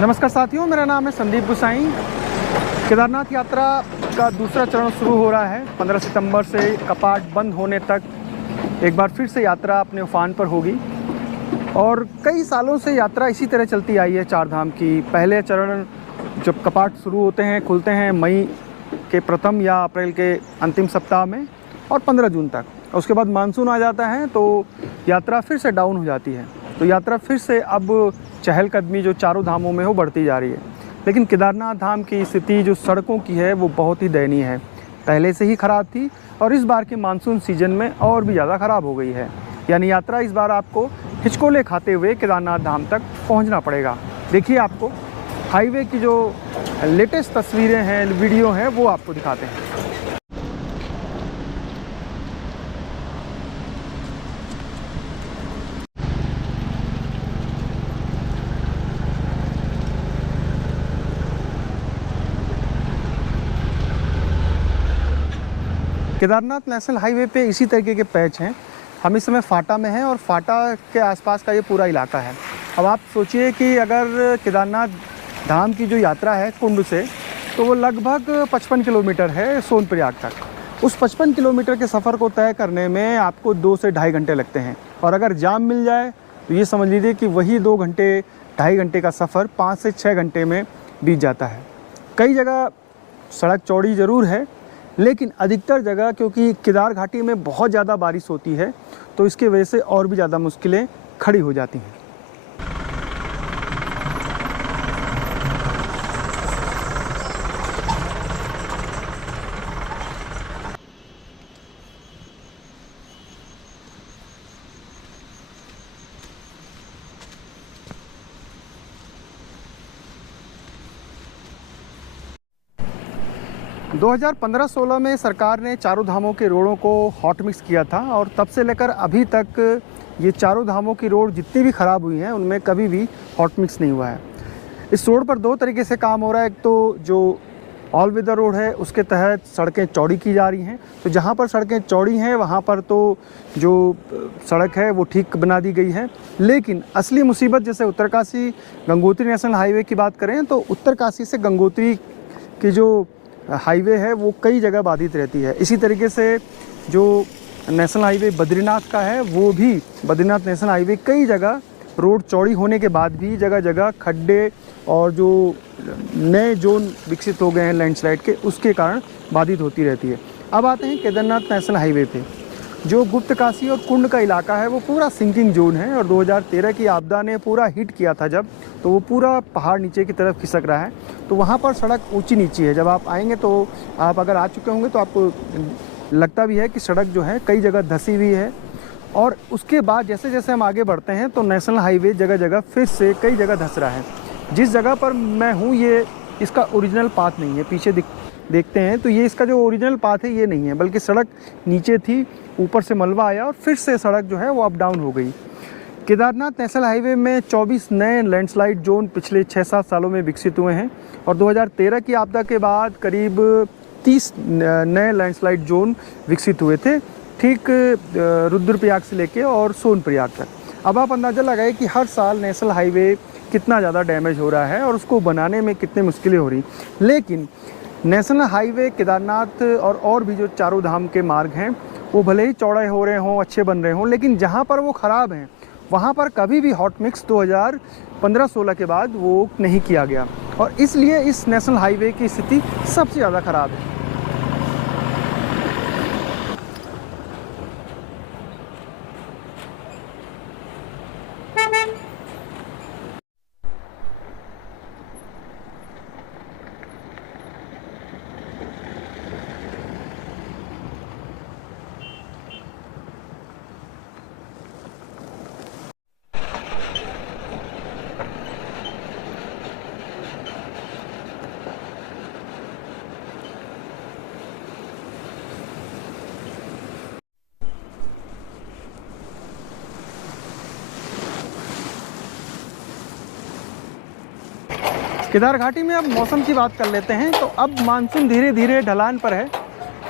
नमस्कार साथियों, मेरा नाम है संदीप गुसाई। केदारनाथ यात्रा का दूसरा चरण शुरू हो रहा है। 15 सितंबर से कपाट बंद होने तक एक बार फिर से यात्रा अपने उफान पर होगी और कई सालों से यात्रा इसी तरह चलती आई है। चार धाम की पहले चरण जब कपाट शुरू होते हैं, खुलते हैं मई के प्रथम या अप्रैल के अंतिम सप्ताह में और 15 जून तक। उसके बाद मानसून आ जाता है तो यात्रा फिर से डाउन हो जाती है। तो यात्रा फिर से अब चहलकदमी जो चारों धामों में हो बढ़ती जा रही है। लेकिन केदारनाथ धाम की स्थिति जो सड़कों की है वो बहुत ही दयनीय है। पहले से ही ख़राब थी और इस बार के मानसून सीजन में और भी ज़्यादा ख़राब हो गई है। यानी यात्रा इस बार आपको हिचकोले खाते हुए केदारनाथ धाम तक पहुंचना पड़ेगा। देखिए, आपको हाईवे की जो लेटेस्ट तस्वीरें हैं, वीडियो हैं, वो आपको दिखाते हैं। केदारनाथ नेशनल हाईवे पे इसी तरीके के पैच हैं। हम इस समय फाटा में हैं और फाटा के आसपास का ये पूरा इलाका है। अब आप सोचिए कि अगर केदारनाथ धाम की जो यात्रा है कुंड से, तो वो लगभग 55 किलोमीटर है सोनप्रयाग तक। उस 55 किलोमीटर के सफ़र को तय करने में आपको 2 से ढाई घंटे लगते हैं और अगर जाम मिल जाए तो ये समझ लीजिए कि वही 2 घंटे ढाई घंटे का सफ़र 5 से 6 घंटे में बीत जाता है। कई जगह सड़क चौड़ी ज़रूर है, लेकिन अधिकतर जगह क्योंकि केदार घाटी में बहुत ज़्यादा बारिश होती है तो इसके वजह से और भी ज़्यादा मुश्किलें खड़ी हो जाती हैं। दो 2015-16 में सरकार ने चारों धामों के रोडों को हॉट मिक्स किया था और तब से लेकर अभी तक ये चारों धामों की रोड जितनी भी ख़राब हुई हैं उनमें कभी भी हॉट मिक्स नहीं हुआ है। इस रोड पर 2 तरीके से काम हो रहा है। एक तो जो ऑल वेदर रोड है उसके तहत सड़कें चौड़ी की जा रही हैं, तो जहाँ पर सड़कें चौड़ी हैं वहाँ पर तो जो सड़क है वो ठीक बना दी गई है। लेकिन असली मुसीबत जैसे उत्तरकाशी गंगोत्री नेशनल हाईवे की बात करें तो उत्तरकाशी से गंगोत्री की जो हाईवे है वो कई जगह बाधित रहती है। इसी तरीके से जो नेशनल हाईवे बद्रीनाथ का है वो भी बद्रीनाथ नेशनल हाईवे कई जगह रोड चौड़ी होने के बाद भी जगह जगह खड्डे और जो नए जोन विकसित हो गए हैं लैंडस्लाइड के, उसके कारण बाधित होती रहती है। अब आते हैं केदारनाथ नेशनल हाईवे पे। जो गुप्त काशी और कुंड का इलाका है वो पूरा सिंकिंग जोन है और 2013 की आपदा ने पूरा हिट किया था जब, तो वो पूरा पहाड़ नीचे की तरफ खिसक रहा है। तो वहाँ पर सड़क ऊंची नीची है। जब आप आएंगे तो आप अगर आ चुके होंगे तो आपको लगता भी है कि सड़क जो है कई जगह धसी हुई है। और उसके बाद जैसे जैसे हम आगे बढ़ते हैं तो नेशनल हाईवे जगह जगह फिर से कई जगह धस रहा है। जिस जगह पर मैं हूँ ये इसका ओरिजिनल पाथ नहीं है। पीछे देखते हैं तो ये इसका जो ओरिजिनल पाथ है ये नहीं है, बल्कि सड़क नीचे थी, ऊपर से मलबा आया और फिर से सड़क जो है वो अप डाउन हो गई। केदारनाथ नेशनल हाईवे में 24 नए लैंडस्लाइड जोन पिछले 6-7 सालों में विकसित हुए हैं और 2013 की आपदा के बाद करीब 30 नए लैंडस्लाइड जोन विकसित हुए थे, ठीक रुद्रप्रयाग से लेके और सोनप्रयाग तक। अब आप अंदाज़ा लगाए कि हर साल नेशनल हाईवे कितना ज़्यादा डैमेज हो रहा है और उसको बनाने में कितनी मुश्किलें हो रही। लेकिन नेशनल हाईवे केदारनाथ और भी जो चारों धाम के मार्ग हैं वो भले ही चौड़े हो रहे हों, अच्छे बन रहे हों, लेकिन जहाँ पर वो ख़राब हैं वहाँ पर कभी भी हॉट मिक्स 2015-16 के बाद वो नहीं किया गया और इसलिए इस नेशनल हाईवे की स्थिति सबसे ज़्यादा ख़राब है। केदार घाटी में अब मौसम की बात कर लेते हैं। तो अब मानसून धीरे धीरे ढलान पर है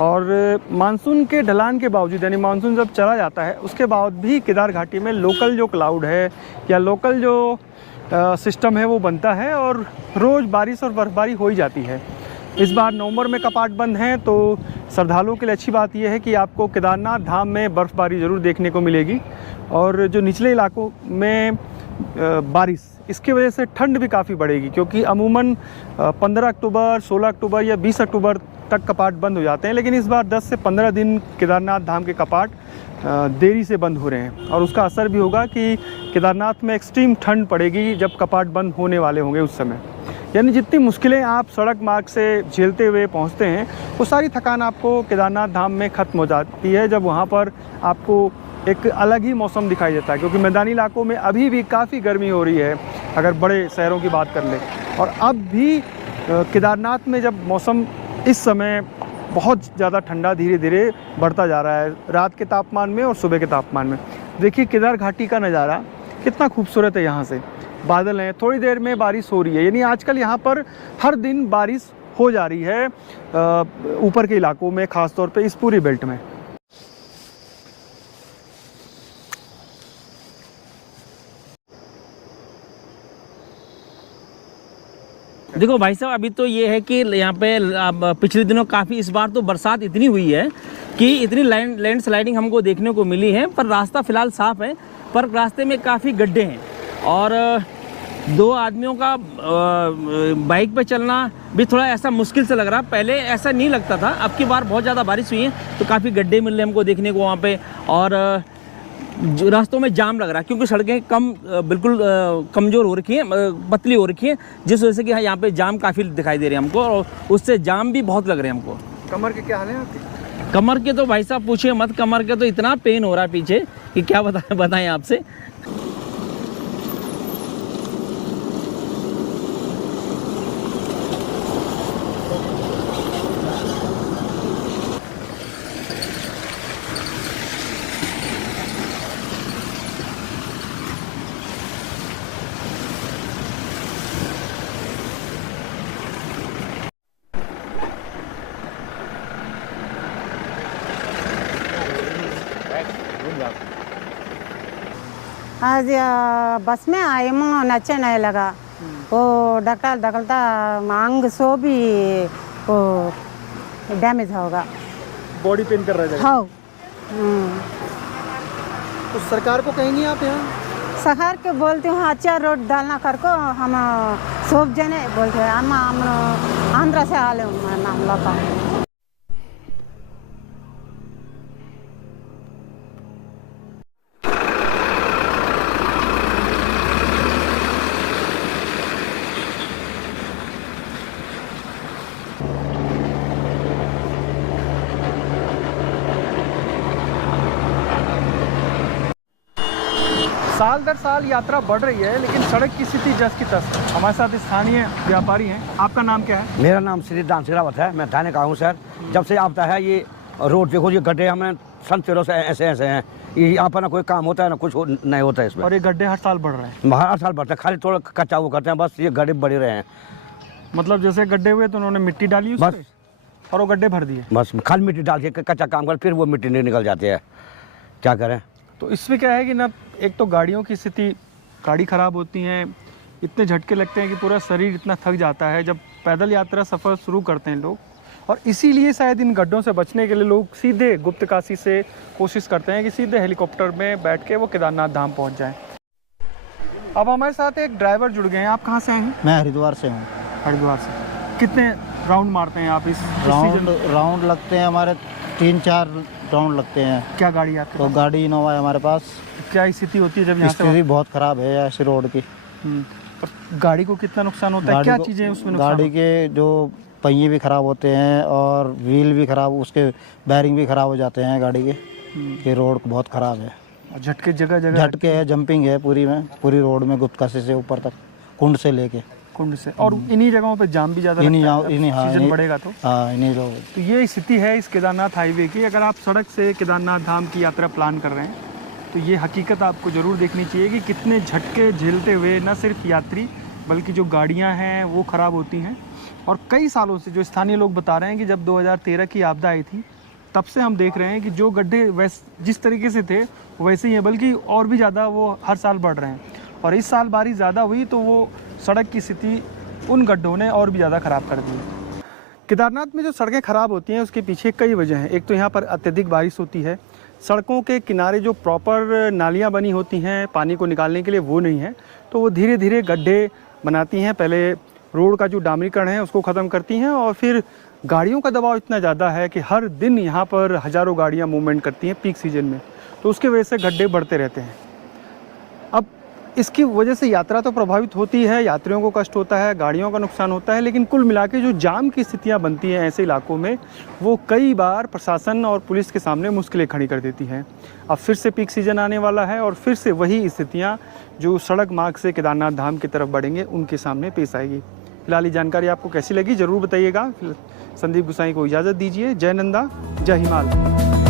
और मानसून के ढलान के बावजूद, यानी मानसून जब चला जाता है उसके बाद भी केदार घाटी में लोकल जो क्लाउड है या लोकल जो सिस्टम है वो बनता है और रोज़ बारिश और बर्फ़बारी हो ही जाती है। इस बार नवंबर में कपाट बंद हैं, तो श्रद्धालुओं के लिए अच्छी बात यह है कि आपको केदारनाथ धाम में बर्फ़बारी ज़रूर देखने को मिलेगी। और जो निचले इलाकों में बारिश, इसकी वजह से ठंड भी काफ़ी बढ़ेगी, क्योंकि अमूमन 15 अक्टूबर, 16 अक्टूबर या 20 अक्टूबर तक कपाट बंद हो जाते हैं, लेकिन इस बार 10 से 15 दिन केदारनाथ धाम के कपाट देरी से बंद हो रहे हैं। और उसका असर भी होगा कि केदारनाथ में एक्सट्रीम ठंड पड़ेगी जब कपाट बंद होने वाले होंगे उस समय। यानी जितनी मुश्किलें आप सड़क मार्ग से झेलते हुए पहुंचते हैं, वो सारी थकान आपको केदारनाथ धाम में ख़त्म हो जाती है जब वहां पर आपको एक अलग ही मौसम दिखाई देता है। क्योंकि मैदानी इलाकों में अभी भी काफ़ी गर्मी हो रही है अगर बड़े शहरों की बात कर लें। और अब भी केदारनाथ में जब मौसम इस समय बहुत ज़्यादा ठंडा धीरे धीरे बढ़ता जा रहा है, रात के तापमान में और सुबह के तापमान में। देखिए केदार घाटी का नज़ारा कितना खूबसूरत है। यहाँ से बादल हैं, थोड़ी देर में बारिश हो रही है। यानी आजकल यहाँ पर हर दिन बारिश हो जा रही है ऊपर के इलाकों में, ख़ास तौर पे इस पूरी बेल्ट में। देखो भाई साहब, अभी तो ये है कि यहाँ पे पिछले दिनों काफ़ी, इस बार तो बरसात इतनी हुई है कि इतनी लैंड स्लाइडिंग हमको देखने को मिली है। पर रास्ता फ़िलहाल साफ़ है, पर रास्ते में काफ़ी गड्ढे हैं और 2 आदमियों का बाइक पे चलना भी थोड़ा ऐसा मुश्किल से लग रहा। पहले ऐसा नहीं लगता था, अब की बार बहुत ज़्यादा बारिश हुई है तो काफ़ी गड्ढे मिल रहे हैं हमको देखने को वहाँ पे। और रास्तों में जाम लग रहा है क्योंकि सड़कें बिल्कुल कमज़ोर हो रखी हैं, पतली हो रखी हैं, जिस वजह से कि यहाँ पे जाम काफ़ी दिखाई दे रहे हैं हमको और उससे जाम भी बहुत लग रहे हैं हमको। कमर के क्या हाल है आपके? कमर के तो भाई साहब पूछिए मत, कमर के तो इतना पेन हो रहा है पीछे कि क्या बताएं आपसे। आज बस में आए मुँह नचे नहीं लगा, वो ढकलता अंग सो भी वो डैमेज होगा, बॉडी पेन कर रहा है। हाँ। तो सरकार को कहेंगी आप यहाँ? सरकार के बोलती हूँ अच्छा रोड डालना कर को, हम सब जने बोलते हैं हम आंध्र से आले हम लोग का। साल दर साल यात्रा बढ़ रही है, लेकिन सड़क की स्थिति जस की तस है। हमारे साथ स्थानीय व्यापारी हैं। आपका नाम क्या है? मेरा नाम श्री दान सिंह है, मैं थाने का हूँ सर। जब से आपता है ये रोड देखो, ये गड्ढे हमें संतरों से ऐसे हैं, ये यहाँ पर ना कोई काम होता है ना कुछ नहीं होता है इसमें। और ये गड्ढे हर साल बढ़ रहे हैं? हर साल बढ़ता है, खाली थोड़ा कच्चा वो करते हैं बस, ये गड्ढे बढ़ रहे हैं। मतलब जैसे गड्ढे हुए तो उन्होंने मिट्टी डाली बस और वो गड्ढे भर दिए? बस खाली मिट्टी डाल के कच्चा काम कर, फिर वो मिट्टी नहीं निकल जाती है, क्या करें। तो इसमें क्या है कि ना, एक तो गाड़ियों की स्थिति, गाड़ी ख़राब होती हैं, इतने झटके लगते हैं कि पूरा शरीर इतना थक जाता है जब पैदल यात्रा सफ़र शुरू करते हैं लोग। और इसीलिए शायद इन गड्ढों से बचने के लिए लोग सीधे गुप्त काशी से कोशिश करते हैं कि सीधे हेलीकॉप्टर में बैठ के वो केदारनाथ धाम पहुंच जाएं। अब हमारे साथ एक ड्राइवर जुड़ गए हैं। आप कहाँ से आए हैं? मैं हरिद्वार से हूँ। हरिद्वार से। कितने राउंड मारते हैं आप इस राउंड लगते हैं हमारे 3-4 राउंड लगते हैं। क्या गाड़ी है आपके? तो गाड़ी इनोवा है हमारे पास। क्या स्थिति होती है जब यहाँ से? स्थिति बहुत ख़राब है ऐसी रोड की। और गाड़ी को कितना नुकसान होता है? क्या चीज़ें उसमें नुकसान? गाड़ी के जो पहिए भी ख़राब होते हैं और व्हील भी ख़राब, उसके बैरिंग भी ख़राब हो जाते हैं गाड़ी के। कि रोड बहुत ख़राब है, झटके जगह जगह झटके है, जंपिंग है पूरी रोड में, गुप्तकाशी से ऊपर तक, कुंड से लेके कुंड से। और इन्हीं जगहों पे जाम भी ज़्यादा सीजन बढ़ेगा तो इन्हीं लोग। तो ये स्थिति है इस केदारनाथ हाईवे की। अगर आप सड़क से केदारनाथ धाम की यात्रा प्लान कर रहे हैं तो ये हकीकत आपको ज़रूर देखनी चाहिए कि कितने झटके झेलते हुए न सिर्फ यात्री बल्कि जो गाड़ियाँ हैं वो ख़राब होती हैं। और कई सालों से जो स्थानीय लोग बता रहे हैं कि जब 2013 की आपदा आई थी तब से हम देख रहे हैं कि जो गड्ढे जिस तरीके से थे वैसे ही हैं, बल्कि और भी ज़्यादा वो हर साल बढ़ रहे हैं। और इस साल बारिश ज़्यादा हुई तो वो सड़क की स्थिति उन गड्ढों ने और भी ज़्यादा ख़राब कर दी। केदारनाथ में जो सड़कें ख़राब होती हैं उसके पीछे कई वजह हैं। एक तो यहाँ पर अत्यधिक बारिश होती है, सड़कों के किनारे जो प्रॉपर नालियाँ बनी होती हैं पानी को निकालने के लिए वो नहीं है, तो वो धीरे धीरे गड्ढे बनाती हैं। पहले रोड का जो डामरीकरण है उसको ख़त्म करती हैं और फिर गाड़ियों का दबाव इतना ज़्यादा है कि हर दिन यहाँ पर हज़ारों गाड़ियाँ मूवमेंट करती हैं पीक सीजन में, तो उसकी वजह से गड्ढे बढ़ते रहते हैं। अब इसकी वजह से यात्रा तो प्रभावित होती है, यात्रियों को कष्ट होता है, गाड़ियों का नुकसान होता है, लेकिन कुल मिला के जो जाम की स्थितियाँ बनती हैं ऐसे इलाकों में वो कई बार प्रशासन और पुलिस के सामने मुश्किलें खड़ी कर देती हैं। अब फिर से पीक सीजन आने वाला है और फिर से वही स्थितियाँ जो सड़क मार्ग से केदारनाथ धाम की तरफ बढ़ेंगे उनके सामने पेश आएगी। फिलहाल ये जानकारी आपको कैसी लगी ज़रूर बताइएगा। संदीप गुसाई को इजाज़त दीजिए। जय नंदा, जय हिमाल।